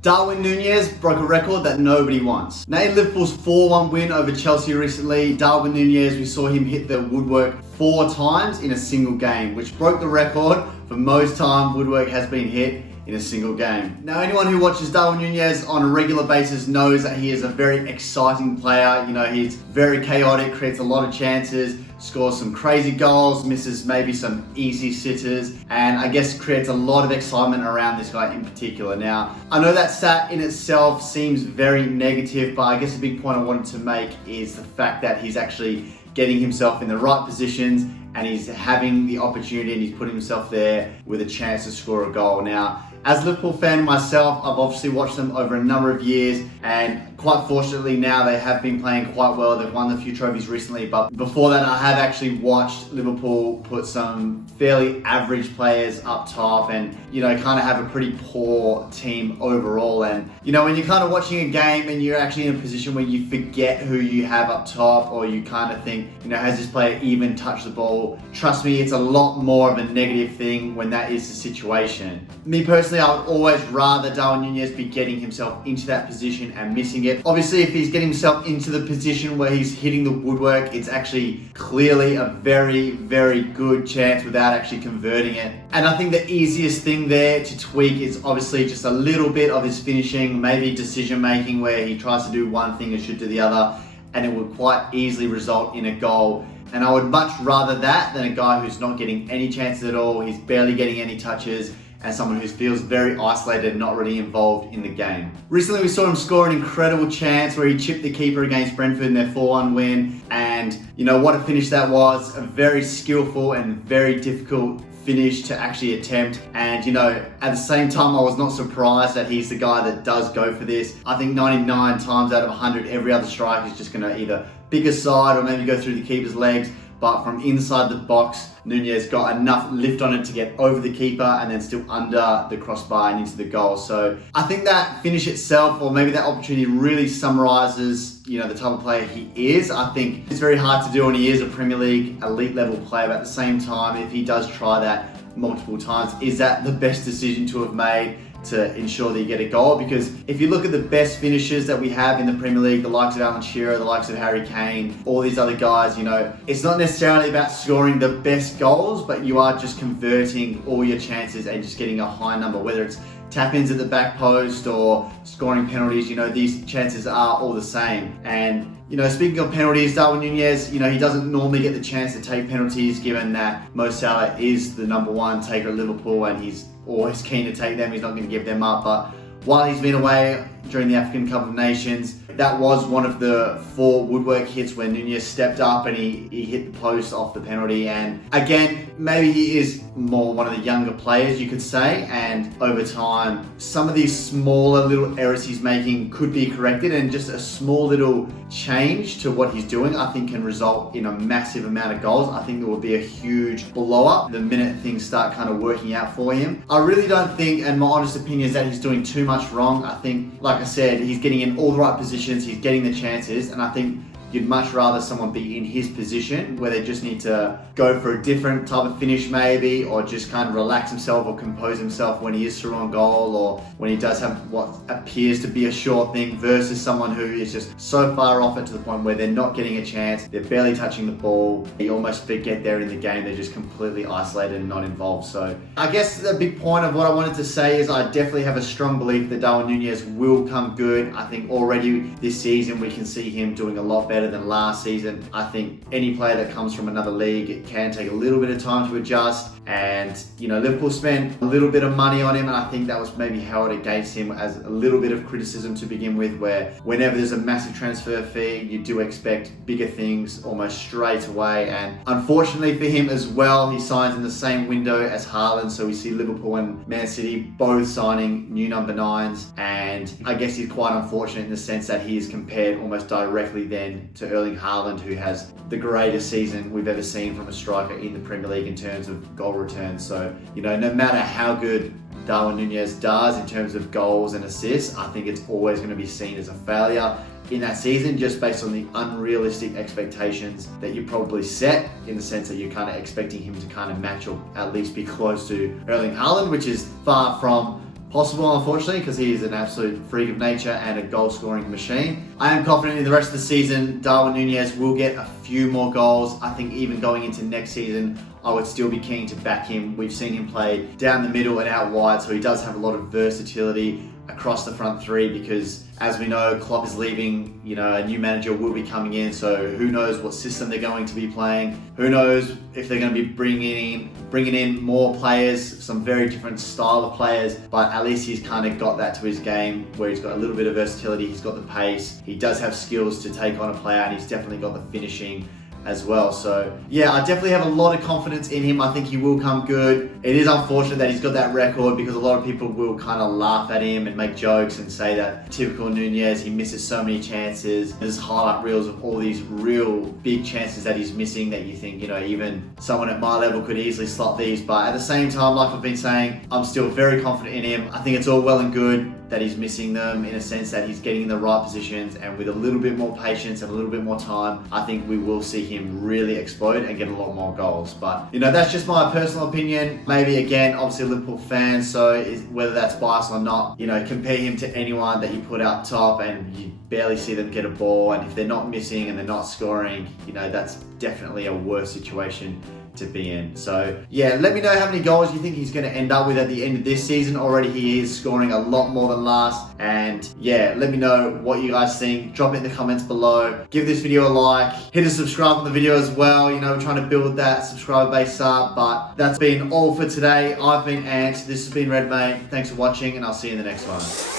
Darwin Nunez broke a record that nobody wants. Named Liverpool's 4-1 win over Chelsea recently, Darwin Nunez, we saw him hit the woodwork 4 times in a single game, which broke the record for most time woodwork has been hit in a single game. Now, anyone who watches Darwin Nunez on a regular basis knows that he is a very exciting player. You know, he's very chaotic, creates a lot of chances, scores some crazy goals, misses maybe some easy sitters, and I guess creates a lot of excitement around this guy in particular. Now, I know that stat in itself seems very negative, but I guess a big point I wanted to make is the fact that he's actually getting himself in the right positions and he's having the opportunity and he's putting himself there with a chance to score a goal. Now, as a Liverpool fan myself, I've obviously watched them over a number of years, and quite fortunately now they have been playing quite well. They've won a few trophies recently, but before that I have actually watched Liverpool put some fairly average players up top and, you know, kind of have a pretty poor team overall. And, you know, when you're kind of watching a game and you're actually in a position where you forget who you have up top, or you kind of think, you know, has this player even touched the ball? Trust me, it's a lot more of a negative thing when that is the situation. Me personally, I would always rather Darwin Nunez be getting himself into that position and missing it. Obviously, if he's getting himself into the position where he's hitting the woodwork, it's actually clearly a very, very good chance without actually converting it. And I think the easiest thing there to tweak is obviously just a little bit of his finishing, maybe decision making where he tries to do one thing and should do the other, and it would quite easily result in a goal. And I would much rather that than a guy who's not getting any chances at all, he's barely getting any touches, and someone who feels very isolated and not really involved in the game. Recently we saw him score an incredible chance where he chipped the keeper against Brentford in their 4-1 win, and you know what a finish that was. A very skillful and very difficult finish to actually attempt, and you know, at the same time I was not surprised that he's the guy that does go for this. I think 99 times out of 100 every other strike is just going to either pick a side or maybe go through the keeper's legs, but from inside the box Nunez got enough lift on it to get over the keeper and then still under the crossbar and into the goal. So I think that finish itself, or maybe that opportunity, really summarizes, you know, the type of player he is. I think it's very hard to do when he is a Premier League elite level player, but at the same time, if he does try that multiple times, is that the best decision to have made to ensure that you get a goal? Because if you look at the best finishers that we have in the Premier League, the likes of Alan Shearer, the likes of Harry Kane, all these other guys, you know, it's not necessarily about scoring the best goals, but you are just converting all your chances and just getting a high number, whether it's tap-ins at the back post or scoring penalties. You know, these chances are all the same. And you know, speaking of penalties, Darwin Nunez, you know, he doesn't normally get the chance to take penalties, given that Mo Salah is the #1 taker at Liverpool and he's always keen to take them. He's not going to give them up. But while he's been away during the African Cup of Nations, that was one of the 4 woodwork hits where Nunez stepped up and he hit the post off the penalty. And again, maybe he is more one of the younger players, you could say, and over time some of these smaller little errors he's making could be corrected, and just a small little change to what he's doing I think can result in a massive amount of goals. I think there will be a huge blow up the minute things start kind of working out for him. I really don't think, and my honest opinion is that he's doing too much wrong. I think, like I said, he's getting in all the right positions, he's getting the chances, and I think you'd much rather someone be in his position where they just need to go for a different type of finish maybe, or just kind of relax himself or compose himself when he is through on goal, or when he does have what appears to be a sure thing, versus someone who is just so far off it to the point where they're not getting a chance, they're barely touching the ball, you almost forget they're in the game, they're just completely isolated and not involved. So I guess the big point of what I wanted to say is I definitely have a strong belief that Darwin Nunez will come good. I think already this season we can see him doing a lot better than last season. I think any player that comes from another league, it can take a little bit of time to adjust, and you know, Liverpool spent a little bit of money on him, and I think that was maybe held against him as a little bit of criticism to begin with, where whenever there's a massive transfer fee you do expect bigger things almost straight away. And unfortunately for him as well, he signs in the same window as Haaland, so we see Liverpool and Man City both signing new number 9s, and I guess he's quite unfortunate in the sense that he is compared almost directly then to Erling Haaland, who has the greatest season we've ever seen from a striker in the Premier League in terms of goal returns. So, you know, no matter how good Darwin Nunez does in terms of goals and assists, I think it's always going to be seen as a failure in that season, just based on the unrealistic expectations that you probably set, in the sense that you're kind of expecting him to kind of match or at least be close to Erling Haaland, which is far from possible, unfortunately, because he is an absolute freak of nature and a goal-scoring machine. I am confident in the rest of the season, Darwin Nunez will get a few more goals. I think even going into next season, I would still be keen to back him. We've seen him play down the middle and out wide, so he does have a lot of versatility across the front three because, as we know, Klopp is leaving, a new manager will be coming in, so who knows what system they're going to be playing. Who knows if they're going to be bringing in more players, some very different style of players, but at least he's kind of got that to his game where he's got a little bit of versatility, he's got the pace, he does have skills to take on a player, and he's definitely got the finishing as well. So yeah, I definitely have a lot of confidence in him. I think he will come good. It is unfortunate that he's got that record because a lot of people will kind of laugh at him and make jokes and say that typical Nunez, he misses so many chances. There's highlight reels of all these real big chances that he's missing that you think, even someone at my level could easily slot these. But at the same time, like I've been saying, I'm still very confident in him. I think it's all well and good that he's missing them in a sense that he's getting in the right positions, and with a little bit more patience and a little bit more time, I think we will see him really explode and get a lot more goals. But that's just my personal opinion. Maybe again, obviously a Liverpool fan, so whether that's biased or not, compare him to anyone that you put up top and you barely see them get a ball, and if they're not missing and they're not scoring, that's definitely a worse situation to be in. So yeah, let me know how many goals you think he's going to end up with at the end of this season. Already he is scoring a lot more than last, and yeah, let me know what you guys think. Drop it in the comments below. Give this video a like, hit a subscribe on the video as well. We're trying to build that subscriber base up. But that's been all for today. I've been Ant, this has been Red Mate. Thanks for watching, and I'll see you in the next one.